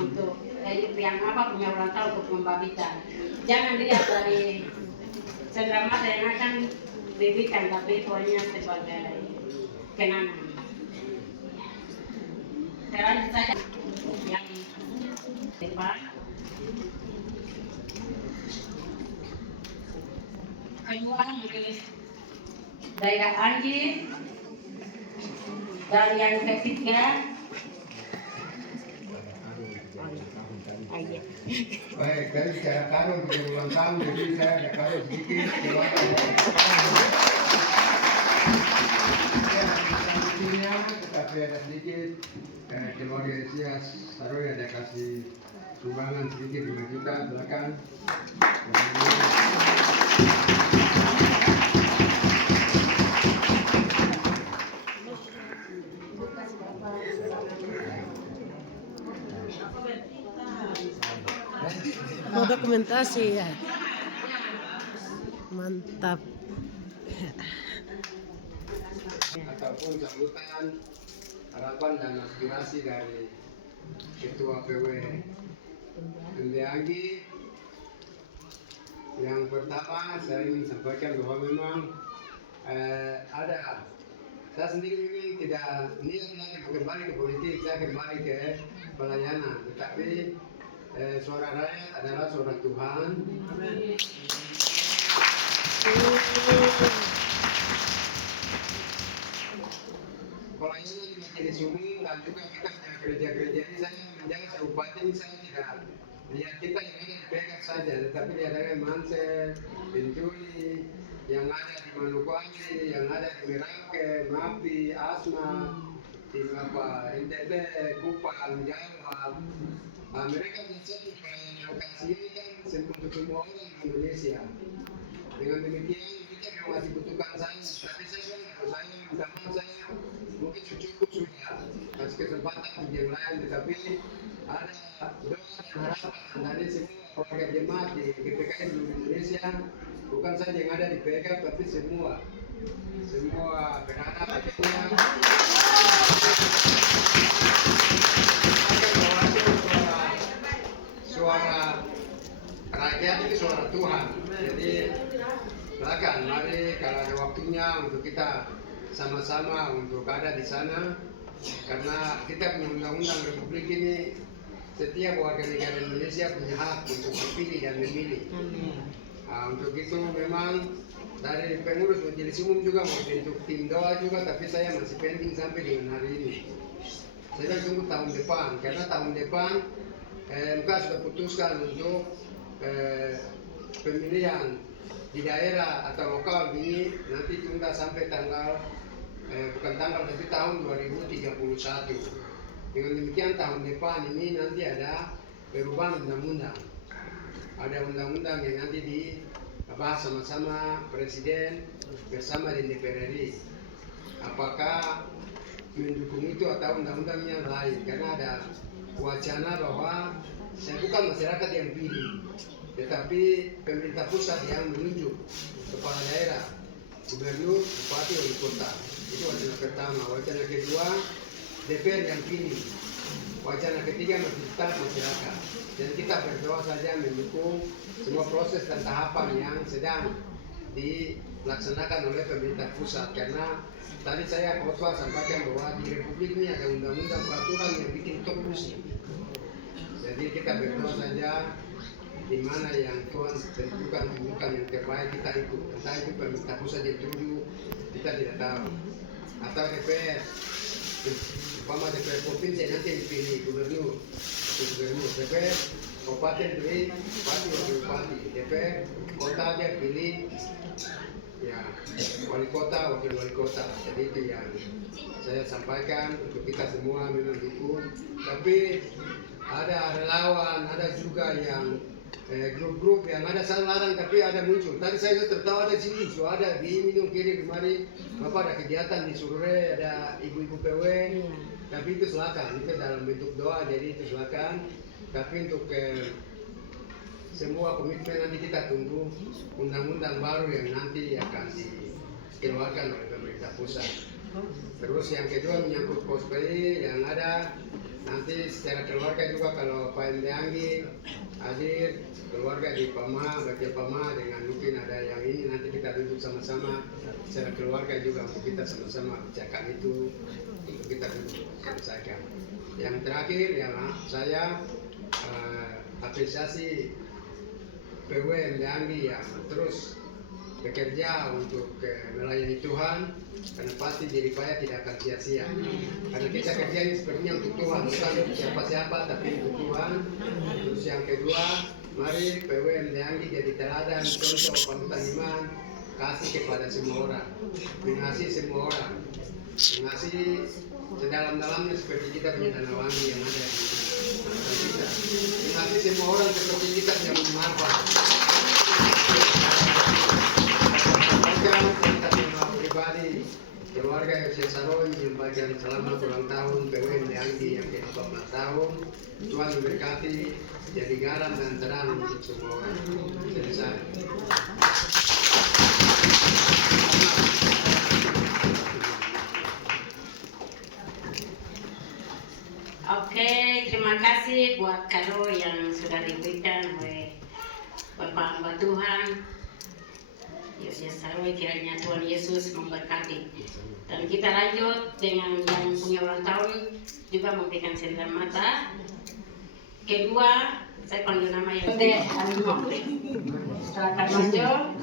untuk yang apa punya orang tahu untuk membagikan. Jangan lihat dari cenderamata yang akan diberikan, tapi itu hanya sebagai kenangan. Sekarang saya yang depan. Kedua dari daerah Anji, dan yang ketiga baik, dari secara karun di ulang tahun, jadi saya ada karun sedikit. Ya, tetapi ada sedikit keluarga Sias Saroy ada kasih sumbangan sedikit 5 juta, silakan. Oh, dokumentasi ya. Mantap. Ataupun sambutan harapan dan aspirasi dari Ketua PW Kendeanggi. Yang pertama saya ingin sampaikan bahwa memang saya sendiri memang tidak niat lagi kembali ke politik, saya kembali ke pelayanan, tetapi suara rakyat adalah suara Tuhan. Pelayanan di majelis umum dan juga kita punya gereja-gereja ini, saya menjaga kabupaten, saya tidak lihat kita yang ada di Pekat saja, tetapi di ada Manse, Bintuni, yang ada di Manokwari, yang ada di Merauke, Mapi, Asma, di NTB, Kupang, Jawa. Mereka biasanya pelayanan lokasi ini kan untuk semua orang di Indonesia. Dengan demikian kita memang masih butuhkan saya, tapi saya minta maaf, saya mungkin cukup sudah kasih kesempatan untuk yang lain, tetapi ada doa dan harapan dari semua warga jemaat di GPKI di Indonesia, bukan saja yang ada di PK, tapi semua berharap akhirnya suara rakyat itu suara Tuhan. Jadi silakan, mari kalau ada waktunya untuk kita sama-sama untuk ada di sana, karena kita punya undang-undang Republik ini, setiap warga negara Indonesia punya hak untuk berpilih dan memilih. Untuk itu memang dari pengurus majelis umum juga mau bentuk tim doa juga, tapi saya masih pending sampai dengan hari ini. Saya tunggu tahun depan, karena tahun depan MK sudah putuskan untuk pemilihan di daerah atau lokal ini nanti tunda sampai bukan tanggal tapi tahun 2031. Dengan demikian tahun depan ini nanti ada perubahan undang-undang. Ada undang-undang yang nanti dibahas sama-sama Presiden bersama dengan DPR RI. Apakah mendukung itu atau undang-undangnya lain? Karena ada wacana bahwa bukan masyarakat yang pilih, tetapi pemerintah pusat yang menunjuk kepala daerah, gubernur, bupati, wali kota. Itu wacana pertama. Wacana kedua, DPR yang pilih. Wacana ketiga, masyarakat. Dan kita berdoa saja mendukung semua proses dan tahapan yang sedang dilaksanakan oleh pemerintah pusat. Karena tadi saya khotbah sampaikan bahwa di Republik ini ada undang-undang peraturan yang bikin korupsi. Jadi kita berdoa saja di mana yang Tuhan tentukan yang terbaik, kita ikut. Entah itu pemerintah pusat yang tuju, kita tidak tahu. Atau DPR, umpama DPR provinsi nanti dipilih gubernur, DPR kabupaten pilih bupati, wakil bupati, DPR kota dia pilih ya wali kota, wakil wali kota. Jadi itu yang saya sampaikan untuk kita semua memang dukung. Tapi ada relawan, ada juga yang grup-grup yang ada saya larang, tapi ada muncul. Tadi saya tertawa ada sini, so ada di minum kiri kemari, bapak ada kegiatan di Surure, ada ibu-ibu PW, tapi itu silakan, itu dalam bentuk doa, jadi itu silakan. Tapi untuk semua komitmen nanti kita tunggu undang-undang baru yang nanti akan dikeluarkan oleh pemerintah pusat. Terus yang kedua menyangkut cosplay yang ada nanti secara keluarga juga kalau Pak Endeanggi hadir keluarga di Pama, baca Pama dengan mungkin ada yang ini nanti kita duduk sama-sama secara keluarga juga untuk kita sama-sama bicarakan itu untuk kita duduk selesaikan. Yang terakhir ya saya apresiasi PW Endeanggi yang terus bekerja untuk melayani Tuhan karena pasti jadi payah tidak akan sia-sia karena kita kerja ini sebenarnya untuk Tuhan bukan untuk siapa-siapa tapi untuk Tuhan. Terus yang kedua mari PW Endeanggi jadi teladan contoh panutan iman kasih kepada semua orang, mengasihi semua orang, mengasihi sedalam-dalamnya seperti kita punya Danau Wangi yang ada di kita, mengasihi semua orang seperti kita yang bermanfaat. Pribadi keluarga Yosef Saron yang bagian selamat ulang tahun PW Endeanggi yang ke-14 tahun. Tuhan memberkati jadi garam dan terang untuk semua orang. Selesai. Oke, terima kasih buat kado yang sudah diberikan oleh Bapak hamba Tuhan Yosef Saron. Kiranya Tuhan Yesus memberkati. Dan kita lanjut dengan yang punya ulang tahun juga memberikan sendal mata. Kedua, saya panggil nama yang silakan maju.